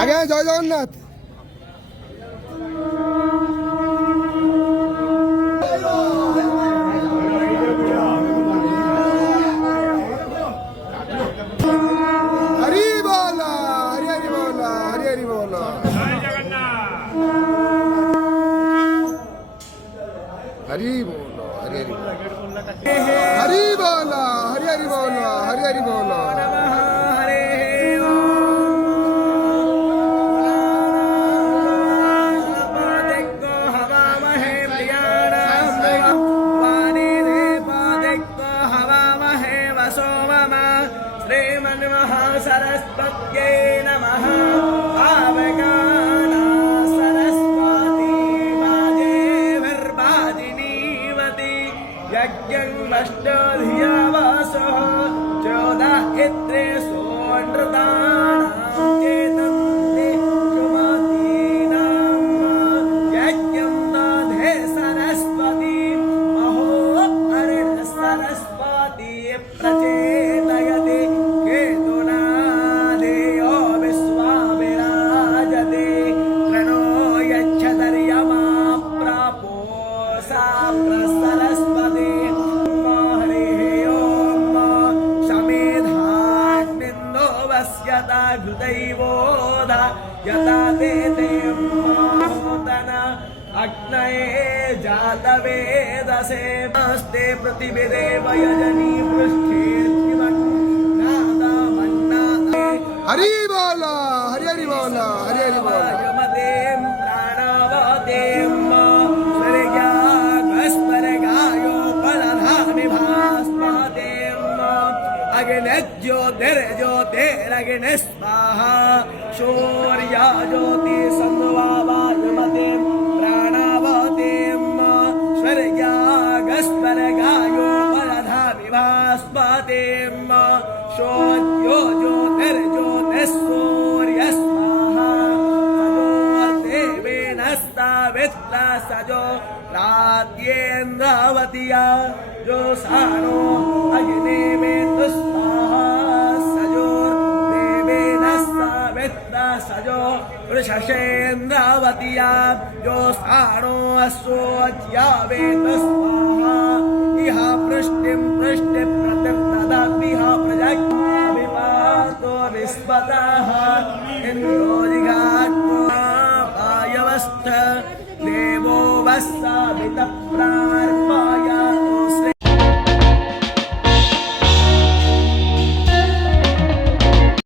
আগে জয় জগন্নাথ। হরি বল, হরি হরি বল, হরি হরি বল। हरी बोलो, हरी हरी बोलो, हरी बोलो, हरी हरी बोलो, हरी हरी बोलो। सरस्वत्यै नमः। यज्ञमष्टधियावासः चोदः इत्रे सोऽनृतानां चेतन्ते सुमतीनां यज्ञं दधे सरस्वती महो अरिण सरस्वती प्रचेतयति केतुना देयो विश्वा विराजते प्रणो यच्छतर्यमा प्रापो सा सरस्वती घृतैवोध यथा ते मोदन अग्नये जातवेदसे नमस्ते प्रतिविदेव यजनी पृष्ठे हरि बोल, हरि हरि बोल, हरि हरि बोल। यमतें प्राणावतें स्वर्गायो फलधानि भास्पतें अग्निज्योतिर्ज्योतिरग्नि स्वाहा शौर्या ज्योति संवावायमतिं प्राणावतिं स्वर्गायो फलधानि भास्पतिं शौर्यो ज्योतिर्ज्योतिस्सूर्य स्वाहा देवेन स्थावित्रा सजो रात्येन्द्रावतिया जो सानो अग्ने में स्वाहा सजो देवेन स्थावित्रा सजो वृषशेन्द्रावतिया जो सानो अस्वज्यावेत स्वाहा इह पृष्टिं पृष्टि प्रतिप्रदद्भिः प्रजज्ञाभिपातो विस्पतः इन्द्रो जिगात्मा पायवस्थ देवो वस्साभितप्रार्पा